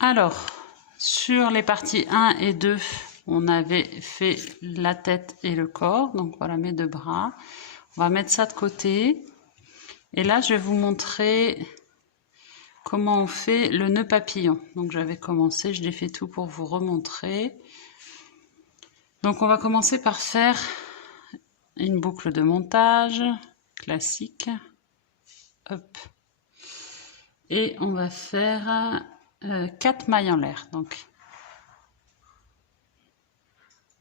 Alors, sur les parties 1 et 2, on avait fait la tête et le corps. Donc voilà mes deux bras. On va mettre ça de côté. Et là, je vais vous montrer comment on fait le nœud papillon. Donc j'avais commencé, je l'ai fait tout pour vous remontrer. Donc on va commencer par faire une boucle de montage classique. Hop. Et on va faire 4 mailles en l'air. Donc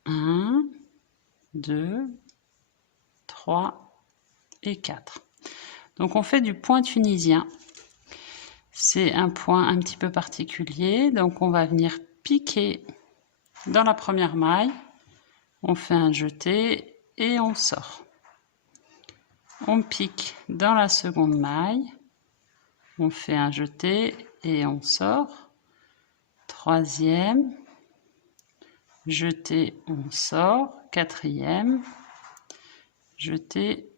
1, 2, 3 et 4. Donc on fait du point tunisien. C'est un point un petit peu particulier. Donc on va venir piquer dans la première maille. On fait un jeté et on sort. On pique dans la seconde maille. On fait un jeté et on sort. Troisième. Jeté, on sort. Quatrième. Jeté,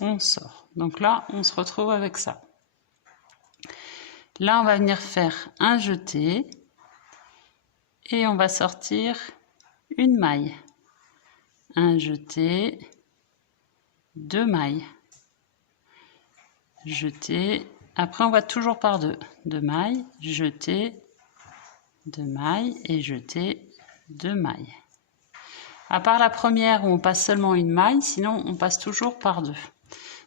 on sort. Donc là, on se retrouve avec ça. Là, on va venir faire un jeté et on va sortir une maille. Un jeté, 2 mailles. Jeté, après on va toujours par deux. 2 mailles, jeté, 2 mailles et jeté, 2 mailles. À part la première où on passe seulement une maille, sinon on passe toujours par deux.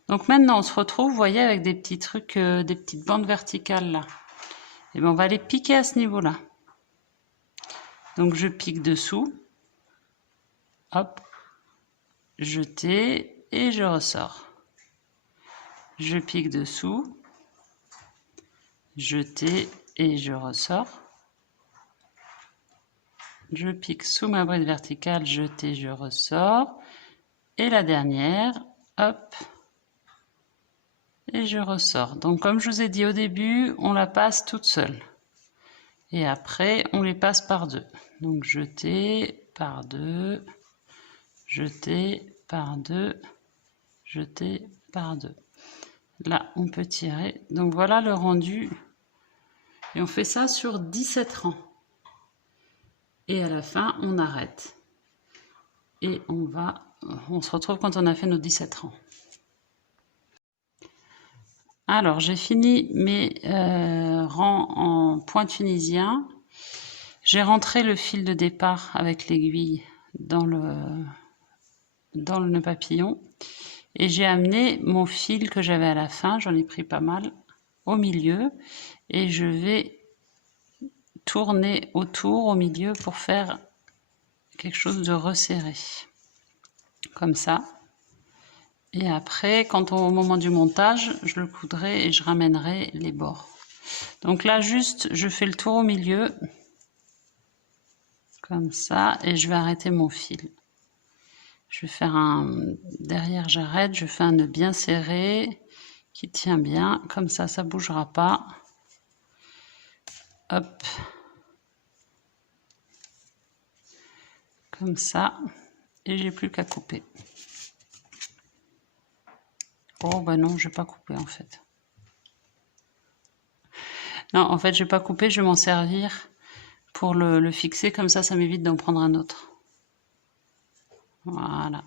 Donc maintenant on se retrouve, vous voyez, avec des petits trucs, des petites bandes verticales là. Et bien on va les piquer à ce niveau-là. Donc je pique dessous, hop, jeté et je ressors. Je pique dessous, jeté et je ressors. Je pique sous ma bride verticale, jeté, je ressors. Et la dernière, hop, et je ressors. Donc comme je vous ai dit au début, on la passe toute seule. Et après, on les passe par deux. Donc jeté, par deux, jeté, par deux, jeté, par deux. Là, on peut tirer. Donc voilà le rendu. Et on fait ça sur 17 rangs. Et à la fin, on arrête. Et on se retrouve quand on a fait nos 17 rangs. Alors, j'ai fini mes rangs en point tunisien. J'ai rentré le fil de départ avec l'aiguille dans le nœud papillon. Et j'ai amené mon fil que j'avais à la fin, j'en ai pris pas mal, au milieu. Et je vais tourner autour, au milieu, pour faire quelque chose de resserré. Comme ça. Et après, au moment du montage, je le coudrai et je ramènerai les bords. Donc là, juste, je fais le tour au milieu. Comme ça. Et je vais arrêter mon fil. Je vais faire derrière, j'arrête. Je fais un nœud bien serré qui tient bien. Comme ça, ça ne bougera pas. Hop. Comme ça. Et j'ai plus qu'à couper. Oh, bah non, je vais pas couper en fait. Non, en fait, je vais pas couper, je vais m'en servir pour le fixer. Comme ça m'évite d'en prendre un autre. Voilà.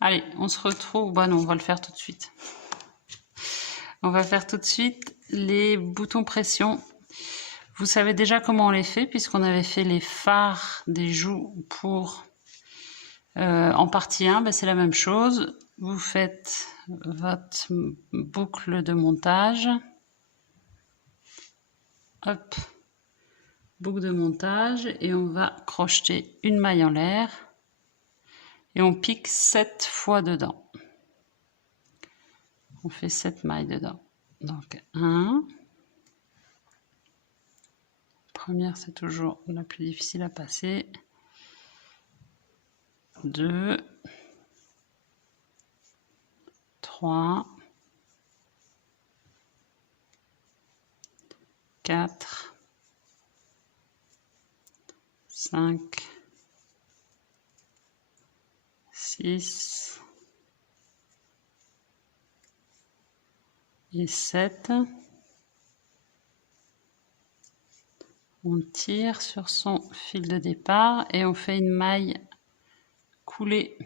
Allez, on se retrouve. Bah non, on va le faire tout de suite. On va faire tout de suite les boutons pression. Vous savez déjà comment on les fait, puisqu'on avait fait les fards des joues pour en partie 1. Ben, c'est la même chose. Vous faites votre boucle de montage. Hop, boucle de montage. Et on va crocheter une maille en l'air. Et on pique 7 fois dedans. On fait 7 mailles dedans. Donc 1. Première, c'est toujours la plus difficile à passer. 2. 3. 4. 5. 6. Et 7. On tire sur son fil de départ et on fait une maille coulée.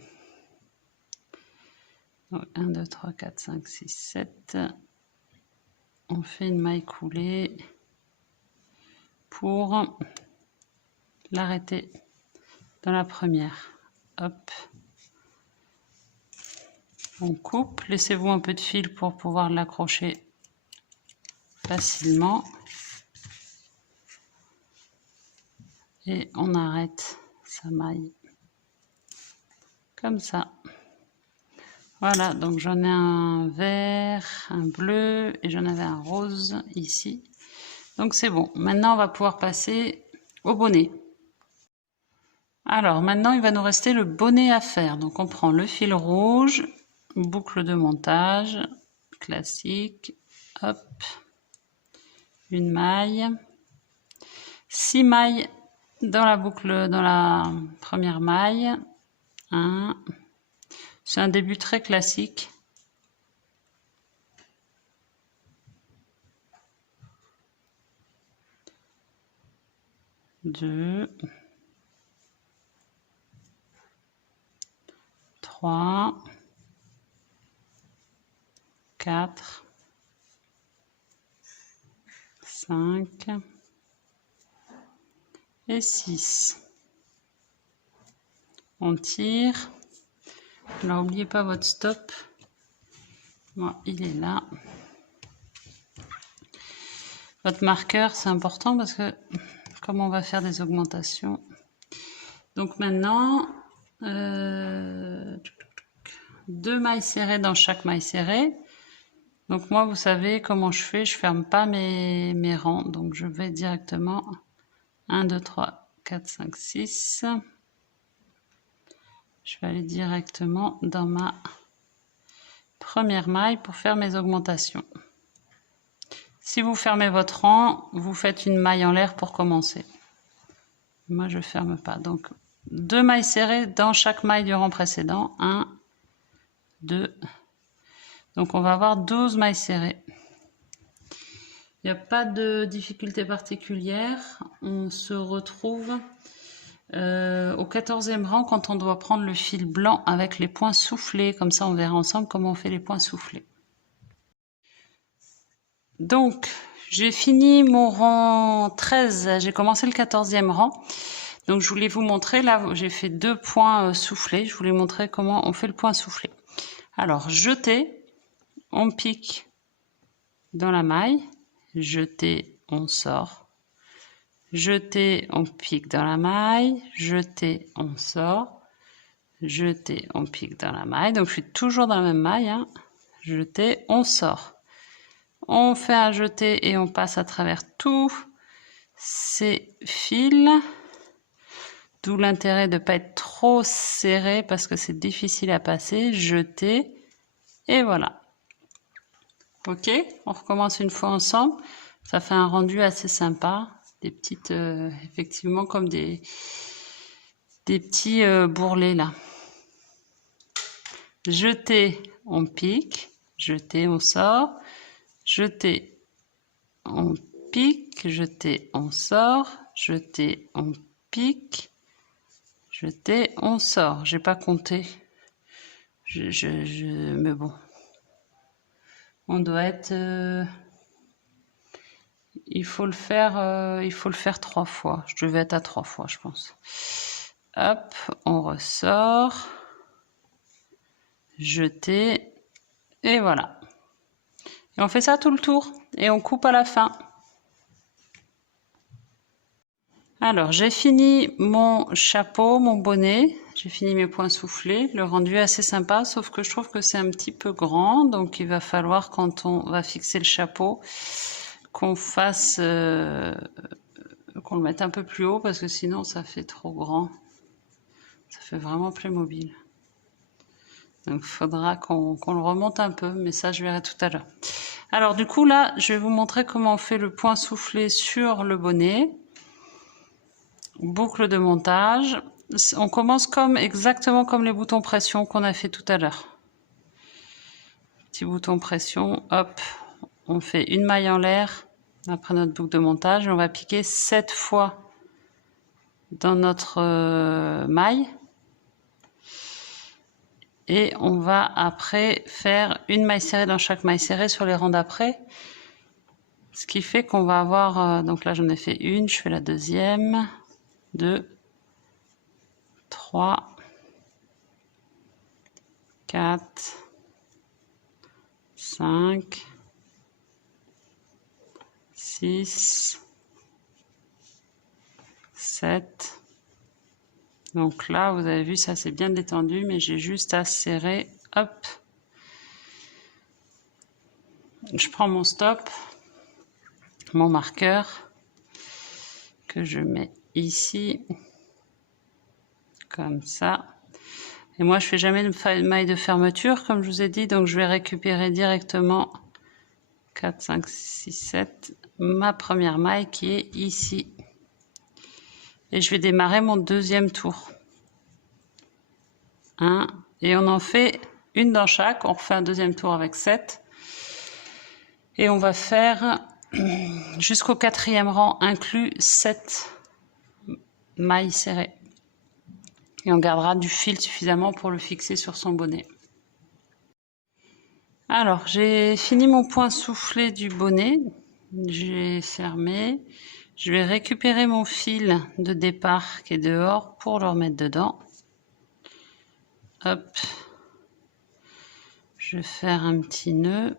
Donc 1, 2, 3, 4, 5, 6, 7. On fait une maille coulée pour l'arrêter dans la première. Hop. On coupe. Laissez-vous un peu de fil pour pouvoir l'accrocher facilement. Et on arrête sa maille. Comme ça. Voilà, donc j'en ai un vert, un bleu et j'en avais un rose ici. Donc c'est bon. Maintenant, on va pouvoir passer au bonnet. Alors, maintenant, il va nous rester le bonnet à faire. Donc, on prend le fil rouge, boucle de montage, classique, hop, une maille, 6 mailles dans la boucle, dans la première maille, 1. C'est un début très classique. Deux, 3, 4, 5 et 6. On tire. Alors, n'oubliez pas votre stop. Moi, il est là. Votre marqueur, c'est important parce que comme on va faire des augmentations. Donc maintenant, 2 mailles serrées dans chaque maille serrée. Donc moi, vous savez comment je fais, je ferme pas mes rangs. Donc je vais directement 1, 2, 3, 4, 5, 6. Je vais aller directement dans ma première maille pour faire mes augmentations. Si vous fermez votre rang, vous faites une maille en l'air pour commencer. Moi, je ferme pas. Donc, 2 mailles serrées dans chaque maille du rang précédent. 1, 2. Donc, on va avoir 12 mailles serrées. Il n'y a pas de difficulté particulière. On se retrouve au 14e rang quand on doit prendre le fil blanc avec les points soufflés. Comme ça, on verra ensemble comment on fait les points soufflés. Donc, j'ai fini mon rang 13, j'ai commencé le 14e rang. Donc, je voulais vous montrer, là, j'ai fait 2 points soufflés. Je voulais montrer comment on fait le point soufflé. Alors, jeter, on pique dans la maille. Jeter, on sort. Jeter, on pique dans la maille. Jeter, on sort. Jeter, on pique dans la maille. Donc, je suis toujours dans la même maille. Hein. Jeter, on sort. On fait un jeté et on passe à travers tous ces fils. D'où l'intérêt de ne pas être trop serré parce que c'est difficile à passer. Jeter et voilà. Ok, on recommence une fois ensemble. Ça fait un rendu assez sympa. Des petites, effectivement, comme des petits bourrelets là. Jeter, on pique. Jeter, on sort. Jeter, on pique, jeter, on sort, jeter, on pique, jeter, on sort. J'ai pas compté. Mais bon. On doit être. Il faut le faire 3 fois. Je devais être à 3 fois, je pense. Hop, on ressort. Jeter. Et voilà. Et on fait ça tout le tour et on coupe à la fin. Alors, j'ai fini mon chapeau, mon bonnet. J'ai fini mes points soufflés. Le rendu est assez sympa, sauf que je trouve que c'est un petit peu grand. Donc, il va falloir, quand on va fixer le chapeau, qu'on fasse... qu'on le mette un peu plus haut parce que sinon, ça fait trop grand. Ça fait vraiment Playmobil. Donc, il faudra qu'on le remonte un peu, mais ça, je verrai tout à l'heure. Alors, du coup, là, je vais vous montrer comment on fait le point soufflé sur le bonnet. Boucle de montage. On commence exactement comme les boutons pression qu'on a fait tout à l'heure. Petit bouton pression, hop, on fait une maille en l'air, après notre boucle de montage. On va piquer 7 fois dans notre maille. Et on va après faire une maille serrée dans chaque maille serrée sur les rangs d'après. Ce qui fait qu'on va avoir, donc là j'en ai fait une, je fais la deuxième, 2, 3, 4, 5, 6, 7. Donc là, vous avez vu, ça c'est bien détendu, mais j'ai juste à serrer. Hop. Je prends mon stop, mon marqueur, que je mets ici, comme ça. Et moi, je fais jamais de maille de fermeture, comme je vous ai dit, donc je vais récupérer directement 4, 5, 6, 7, ma première maille qui est ici. Et je vais démarrer mon deuxième tour. 1, et on en fait une dans chaque, on refait un deuxième tour avec 7. Et on va faire jusqu'au 4e rang inclus 7 mailles serrées. Et on gardera du fil suffisamment pour le fixer sur son bonnet. Alors, j'ai fini mon point soufflé du bonnet. J'ai fermé. Je vais récupérer mon fil de départ qui est dehors pour le remettre dedans. Hop. Je vais faire un petit nœud.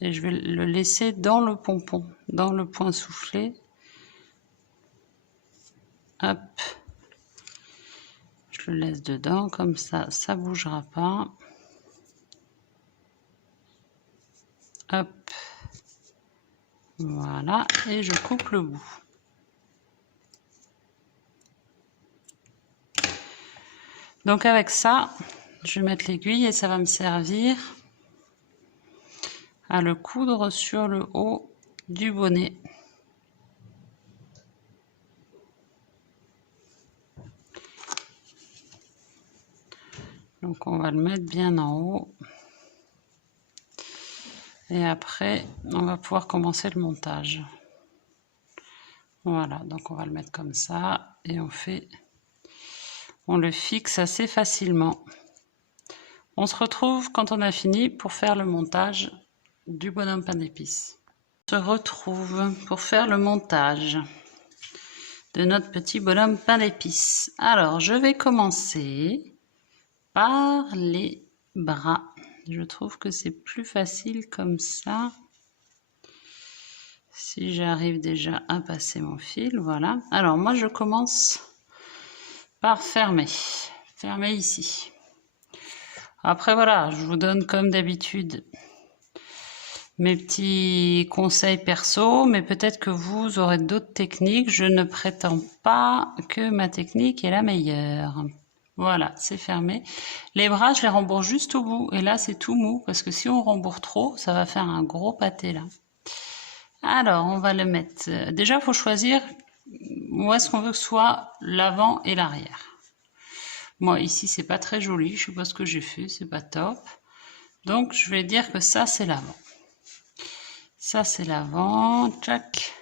Et je vais le laisser dans le pompon, dans le point soufflé. Hop. Je le laisse dedans, comme ça, ça ne bougera pas. Hop. Voilà. Et je coupe le bout. Donc avec ça, je vais mettre l'aiguille et ça va me servir à le coudre sur le haut du bonnet. Donc on va le mettre bien en haut. Et après, on va pouvoir commencer le montage. Voilà, donc on va le mettre comme ça et on le fixe assez facilement. On se retrouve quand on a fini pour faire le montage du bonhomme pain d'épices. On se retrouve pour faire le montage de notre petit bonhomme pain d'épices. Alors, je vais commencer par les bras. Je trouve que c'est plus facile comme ça. Si j'arrive déjà à passer mon fil, voilà. Alors, moi, je commence par fermer. Fermer ici. Après, voilà, je vous donne comme d'habitude mes petits conseils perso, mais peut-être que vous aurez d'autres techniques. Je ne prétends pas que ma technique est la meilleure. Voilà, c'est fermé. Les bras, je les rembourre juste au bout. Et là, c'est tout mou, parce que si on rembourre trop, ça va faire un gros pâté, là. Alors, on va le mettre... Déjà, il faut choisir où est-ce qu'on veut que soit l'avant et l'arrière. Moi, ici, c'est pas très joli. Je sais pas ce que j'ai fait, c'est pas top. Donc, je vais dire que ça, c'est l'avant. Ça, c'est l'avant. Tchac.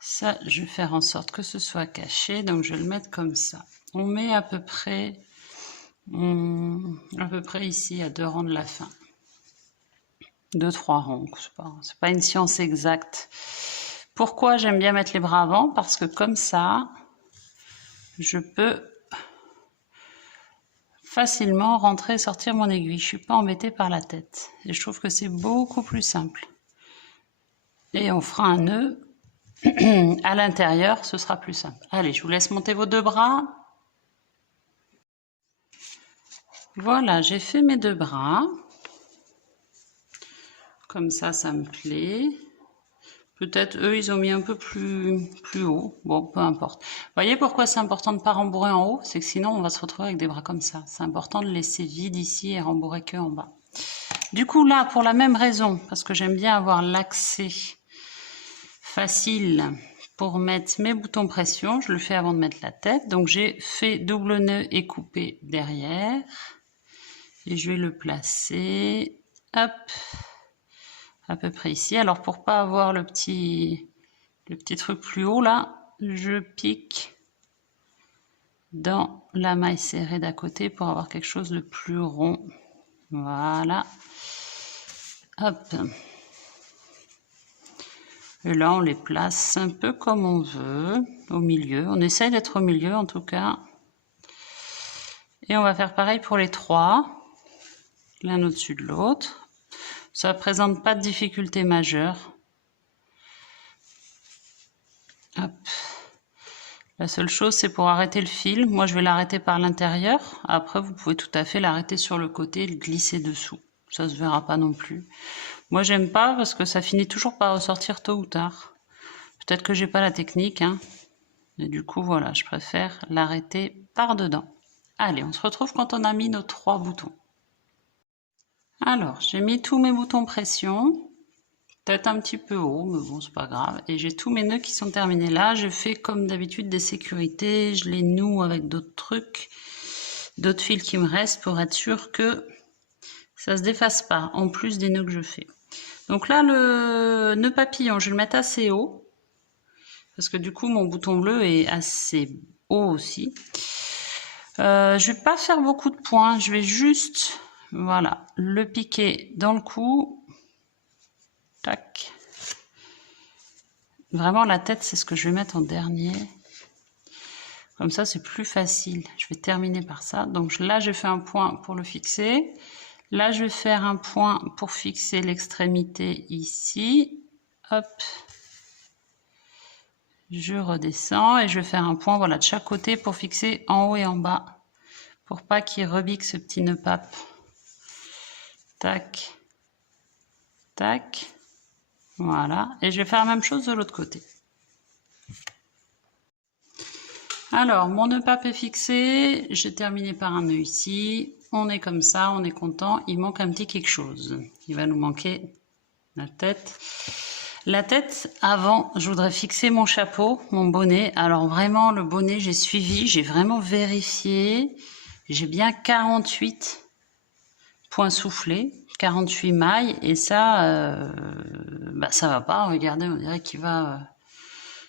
Ça, je vais faire en sorte que ce soit caché. Donc, je vais le mettre comme ça. On met à peu près ici, à 2 rangs de la fin. 2-3 rangs. C'est pas une science exacte. Pourquoi j'aime bien mettre les bras avant? Parce que comme ça, je peux facilement rentrer et sortir mon aiguille. Je suis pas embêtée par la tête. Et je trouve que c'est beaucoup plus simple. Et on fera un nœud à l'intérieur, ce sera plus simple. Allez, je vous laisse monter vos 2 bras. Voilà, j'ai fait mes 2 bras. Comme ça, ça me plaît. Peut-être eux, ils ont mis un peu plus haut. Bon, peu importe. Vous voyez pourquoi c'est important de ne pas rembourrer en haut? C'est que sinon, on va se retrouver avec des bras comme ça. C'est important de laisser vide ici et rembourrer que en bas. Du coup, là, pour la même raison, parce que j'aime bien avoir l'accès facile pour mettre mes boutons pression, je le fais avant de mettre la tête. Donc, j'ai fait double nœud et coupé derrière. Et je vais le placer. Hop. à peu près ici. Alors pour pas avoir le petit truc plus haut là, je pique dans la maille serrée d'à côté pour avoir quelque chose de plus rond. Voilà. Hop. Et là, on les place un peu comme on veut, au milieu. On essaye d'être au milieu en tout cas. Et on va faire pareil pour les trois, l'un au-dessus de l'autre. Ça ne présente pas de difficulté majeure. Hop. La seule chose, c'est pour arrêter le fil. Moi, je vais l'arrêter par l'intérieur. Après, vous pouvez tout à fait l'arrêter sur le côté et le glisser dessous. Ça se verra pas non plus. Moi, j'aime pas parce que ça finit toujours par ressortir tôt ou tard. Peut-être que j'ai pas la technique, hein. Et du coup, voilà, je préfère l'arrêter par dedans. Allez, on se retrouve quand on a mis nos 3 boutons. Alors, j'ai mis tous mes boutons pression. Peut-être un petit peu haut, mais bon, c'est pas grave. Et j'ai tous mes nœuds qui sont terminés là. Je fais comme d'habitude des sécurités. Je les noue avec d'autres trucs, d'autres fils qui me restent pour être sûr que ça se défasse pas, en plus des nœuds que je fais. Donc là, le nœud papillon, je vais le mettre assez haut. Parce que du coup, mon bouton bleu est assez haut aussi. Je vais pas faire beaucoup de points. Je vais juste, voilà, le piquer dans le cou. Tac. Vraiment, la tête, c'est ce que je vais mettre en dernier. Comme ça, c'est plus facile. Je vais terminer par ça. Donc là, j'ai fait un point pour le fixer. Là, je vais faire un point pour fixer l'extrémité ici. Hop. Je redescends et je vais faire un point, voilà, de chaque côté pour fixer en haut et en bas. Pour pas qu'il rebique ce petit nœud pape. Tac. Tac. Voilà. Et je vais faire la même chose de l'autre côté. Alors, mon nœud pape est fixé. J'ai terminé par un nœud ici. On est comme ça, on est content. Il manque un petit quelque chose. Il va nous manquer la tête. La tête, avant, je voudrais fixer mon chapeau, mon bonnet. Alors vraiment, le bonnet, j'ai suivi, j'ai vraiment vérifié. J'ai bien 48 points soufflés, 48 mailles. Et ça, ça va pas. Regardez, on dirait qu'il va...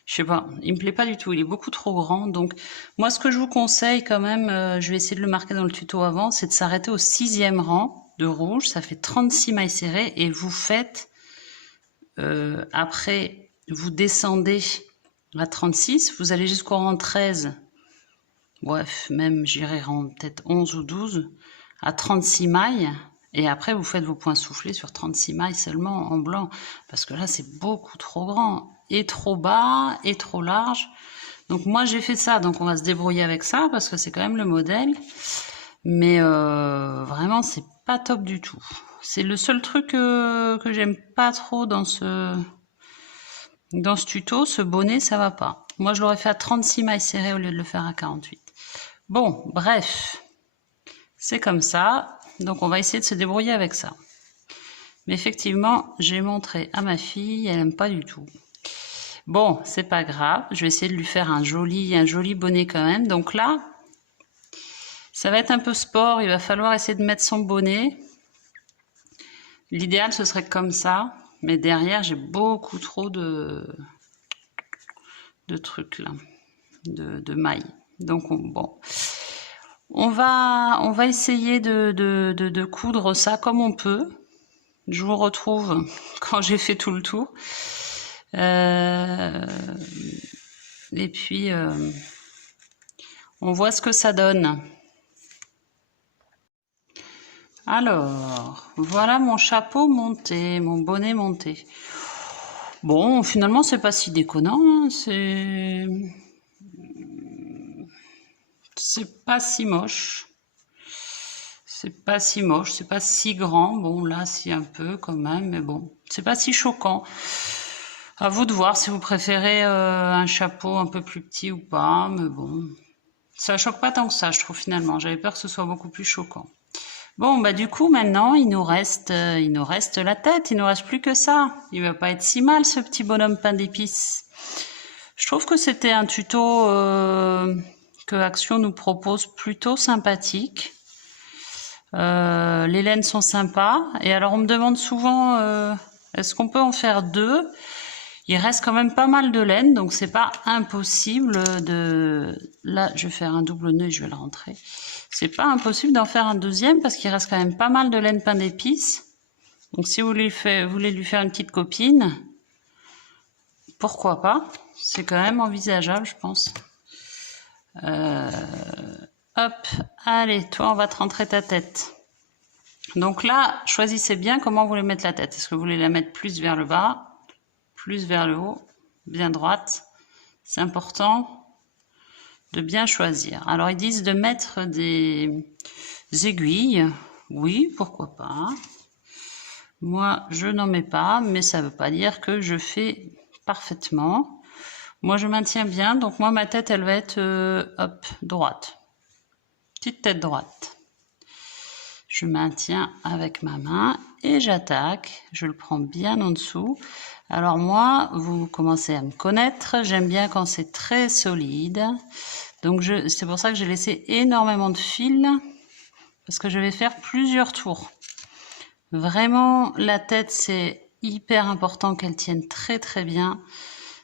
je sais pas, il me plaît pas du tout, il est beaucoup trop grand. Donc moi, ce que je vous conseille quand même, je vais essayer de le marquer dans le tuto avant, c'est de s'arrêter au 6e rang de rouge. Ça fait 36 mailles serrées et vous faites... après, vous descendez à 36, vous allez jusqu'au rang 13, bref, même j'irai rang peut-être 11 ou 12, à 36 mailles, et après vous faites vos points soufflés sur 36 mailles seulement en blanc, parce que là c'est beaucoup trop grand, et trop bas, et trop large. Donc moi j'ai fait ça, donc on va se débrouiller avec ça, parce que c'est quand même le modèle, mais vraiment c'est pas top du tout. C'est le seul truc que j'aime pas trop dans ce tuto, ce bonnet, ça va pas. Moi, je l'aurais fait à 36 mailles serrées au lieu de le faire à 48. Bon, bref, c'est comme ça. Donc, on va essayer de se débrouiller avec ça. Mais effectivement, j'ai montré à ma fille, elle aime pas du tout. Bon, c'est pas grave. Je vais essayer de lui faire un joli bonnet quand même. Donc là, ça va être un peu sport. Il va falloir essayer de mettre son bonnet. L'idéal, ce serait comme ça, mais derrière, j'ai beaucoup trop de trucs là, de mailles. Donc, bon, on va essayer de coudre ça comme on peut. Je vous retrouve quand j'ai fait tout le tour. Et puis, on voit ce que ça donne. Alors, voilà mon chapeau monté, mon bonnet monté. Bon, finalement, c'est pas si déconnant, hein. C'est pas si moche. C'est pas si moche, c'est pas si grand. Bon, là, si un peu quand même, mais bon, c'est pas si choquant. À vous de voir si vous préférez un chapeau un peu plus petit ou pas, mais bon, ça choque pas tant que ça, je trouve finalement. J'avais peur que ce soit beaucoup plus choquant. Bon, bah du coup, maintenant, il nous reste la tête. Il nous reste plus que ça. Il va pas être si mal, ce petit bonhomme pain d'épices. Je trouve que c'était un tuto que Action nous propose plutôt sympathique. Les laines sont sympas. Et alors, on me demande souvent, Est-ce qu'on peut en faire 2? Il reste quand même pas mal de laine, donc c'est pas impossible de... Là, je vais faire un double nœud et je vais le rentrer. C'est pas impossible d'en faire un deuxième parce qu'il reste quand même pas mal de laine pain d'épices. Donc si vous voulez lui faire une petite copine, pourquoi pas? C'est quand même envisageable, je pense. Hop, allez, toi, on va te rentrer ta tête. Donc là, choisissez bien comment vous voulez mettre la tête. Est-ce que vous voulez la mettre plus vers le bas, plus vers le haut, bien droite? C'est important de bien choisir. Alors, ils disent de mettre des aiguilles. Oui, pourquoi pas. Moi, je n'en mets pas, mais ça ne veut pas dire que je fais parfaitement. Moi, je maintiens bien. Donc, moi, ma tête, elle va être hop, droite. Petite tête droite. Je maintiens avec ma main et j'attaque. Je le prends bien en dessous. Alors moi, vous commencez à me connaître. J'aime bien quand c'est très solide. Donc c'est pour ça que j'ai laissé énormément de fil. Parce que je vais faire plusieurs tours. Vraiment, la tête, c'est hyper important qu'elle tienne très très bien.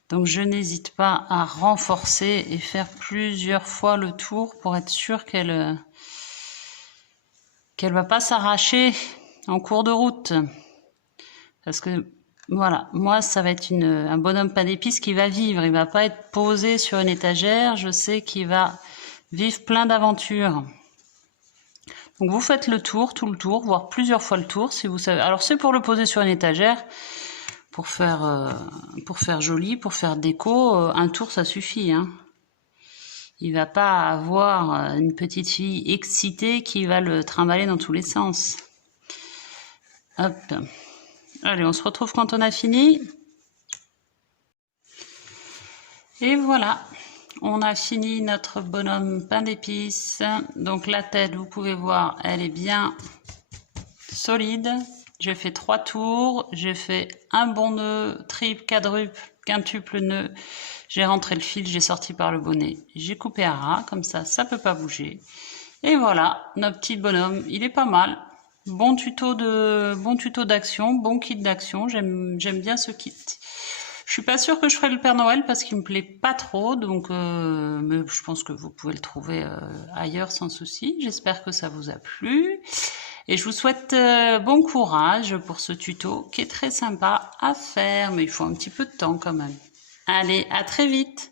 Donc je n'hésite pas à renforcer et faire plusieurs fois le tour pour être sûr qu'elle va pas s'arracher en cours de route. Parce que, voilà, moi, ça va être un bonhomme pain d'épices qui va vivre. Il va pas être posé sur une étagère. Je sais qu'il va vivre plein d'aventures. Donc, vous faites le tour, tout le tour, voire plusieurs fois le tour, si vous savez. Alors, c'est pour le poser sur une étagère, pour faire joli, pour faire déco. Un tour, ça suffit, hein. Il va pas avoir une petite fille excitée qui va le trimballer dans tous les sens. Hop. Allez, on se retrouve quand on a fini. Et voilà, on a fini notre bonhomme pain d'épices. Donc la tête, vous pouvez voir, elle est bien solide. J'ai fait 3 tours, j'ai fait un bon nœud, triple, quadruple, quintuple nœud. J'ai rentré le fil, j'ai sorti par le bonnet. J'ai coupé à ras, comme ça, ça peut pas bouger. Et voilà, notre petit bonhomme, il est pas mal. Bon tuto d'action, bon kit d'action. J'aime bien ce kit. Je suis pas sûre que je ferai le Père Noël parce qu'il me plaît pas trop, donc mais je pense que vous pouvez le trouver ailleurs sans souci. J'espère que ça vous a plu. Et je vous souhaite bon courage pour ce tuto qui est très sympa à faire, mais il faut un petit peu de temps quand même. Allez, à très vite!